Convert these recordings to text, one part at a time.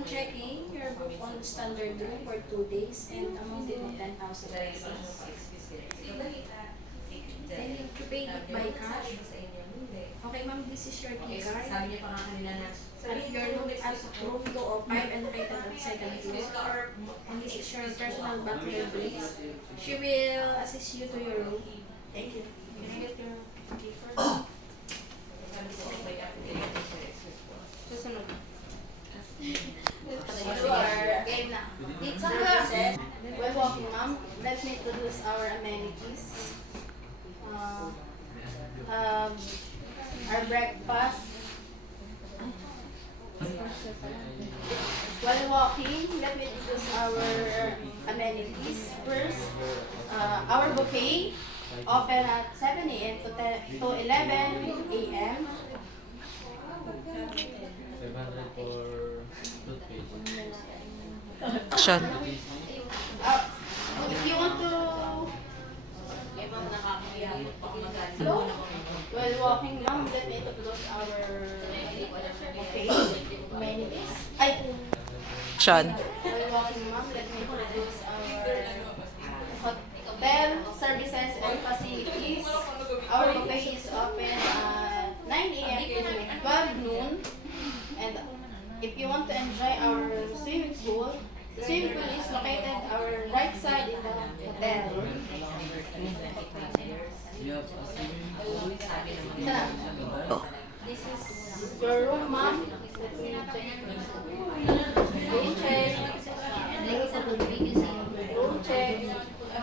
Upon checking, you're booked on standard room for 2 days and amounted to 10,000 pesos. Then you pay it by cash. Okay, ma'am, this is your key card. Sabi niya pa nga kanina na, At your room at room 205 and located at second floor. And this is your personal butler, please. She will assist you to your room. Thank you. Can I get your key card? sabi ko, okay, Susunod. Game na. Dito Well, walking, ma'am. Let me introduce our amenities. Our breakfast. While walking, let me introduce our amenities. First, our buffet, open at 7 a.m. to 11 a.m. 500 for toothpaste. Action. If you want to kaya ma'am nakakahiya pang maganda. flow, while walking, ma'am, let me introduce our buffet amenities. Action. While walking, ma'am, let me introduce our hotel services and facilities. Our buffet is open at 9 a.m. to 12 noon. And if you want to enjoy our swimming pool, the swimming pool is located our right side in the hotel. You have a swimming pool. Isa lang. This is your room, ma'am. Let me check. Room check.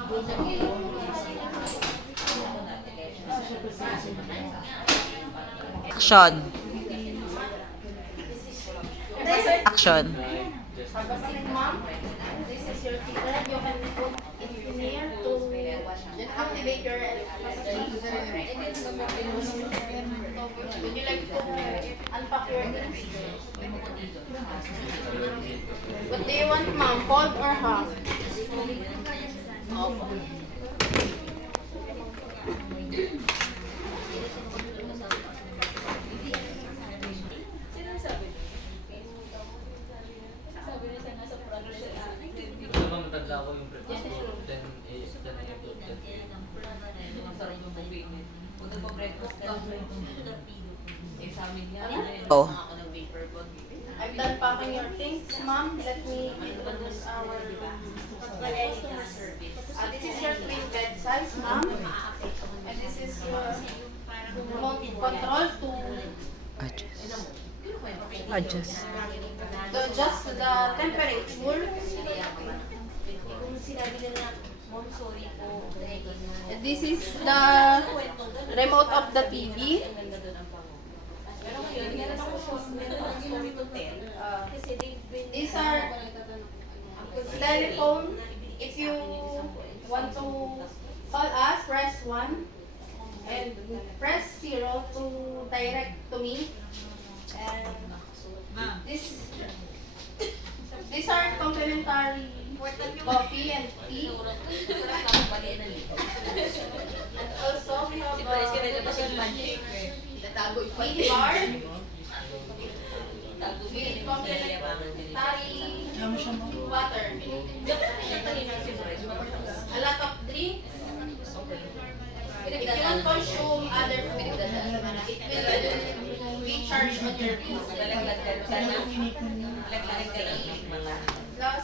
Room check. Action. Action. Ma'am, this is your keypad. You can put it in here to activate your electricity. Would you like to unpack your things? What do you want, ma'am? Cold or hot? Ito naman matagla ko yung breakfast ko. 10 a.m. to 10 p.m. Masarap yung buffet niya. Kung nagpa-breakfast ka, eh sa amin nga, Oh. ako ng vapor bag. I've done packing your things, ma'am. Let me introduce our amenities. This is your twin bed size, ma'am. And this is your remote control to Adjust. adjust to the temperature. Kung sinabi nila, Mom, sorry po. And this is the remote of the TV. Pero ngayon, meron ako story to tell. Kasi These are telephone. If you want to call us, press 1 and press 0 to direct to me. And these are complimentary coffee and tea. And also we have mini bar with complimentary water. A lot of drinks. If you want to consume other food, it will be charged on your bill. Plus,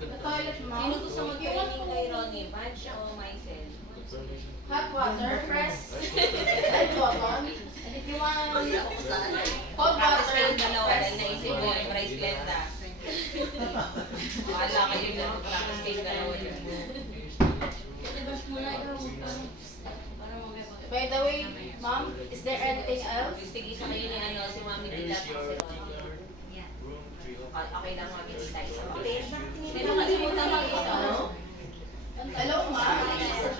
the toilet, ma'am. Sino gusto mag-training kay Ronnie? Ban siya o myself? Hot water, press red button. And if you want cold Tapos water, kayong dalawa press dahil naisip mo yung rice blender. Wala kayo na. Tapos kayong dalawa yun. By the way, ma'am, is there anything else? Sige, isa kayo ni si Mami Dila at si Ronnie. Okay lang Mami Dila isa pa. Hindi nakalimutan lang isa. Hello, ma'am.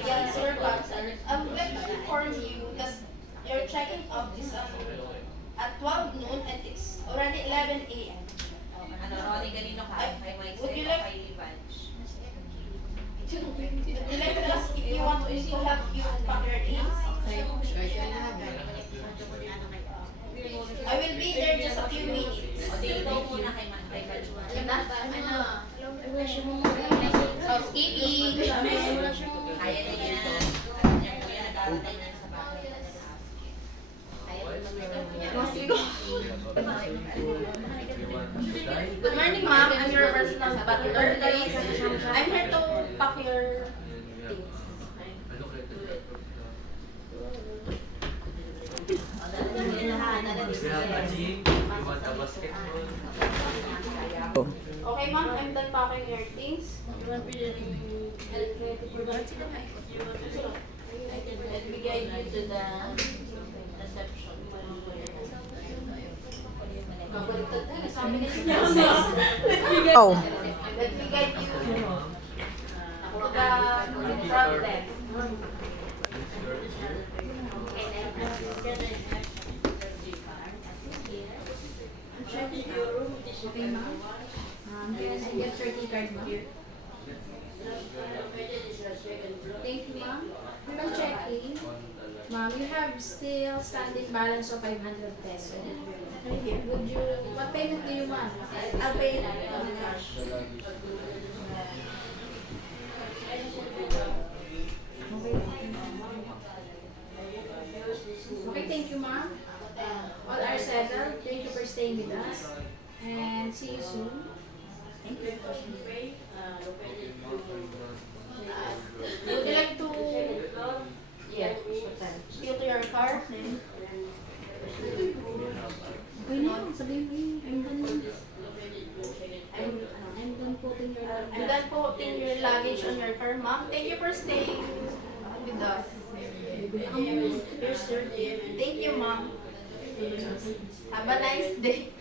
Yes, sir, I would like to inform you that your checking out is at 12 noon and it's already 11 a.m. Ano, Ronnie, ganito ka? Kay myself Would you o like- kay Livanch? Would you like us if you want us to help you pack your things? I I will be there just a few minutes. O, sige, go muna kay Man. Kay Coach Man. Alam na? Housekeeping. Kaya na yan. Kuya, nag-aantay na sa bahay. Kaya na Good morning, ma'am. I'm your personal butler. Please, I'm here to pack your things. We have a gym, we want a basketball. Okay, ma'am. I'm done packing your things. Let me guide you to the reception. Mabaliktad na. Sabi nila. Oh. Let me guide you to the front desk. Okay, ma'am. Can I get your key card, ma'am? Thank you, ma'am. Upon checking, ma'am, you have still standing balance of 500 pesos. Would you, what payment do you want? I'll pay it on cash. Okay, thank you, ma'am. All are settled. Thank you for staying with us. And see you soon. Thank you. Would you like to go to your car? Okay na, sabihin mo yun. I'm done putting your I'm done putting your luggage on your car, ma'am. Thank you for staying with us. Thank you, ma'am. Have a nice day.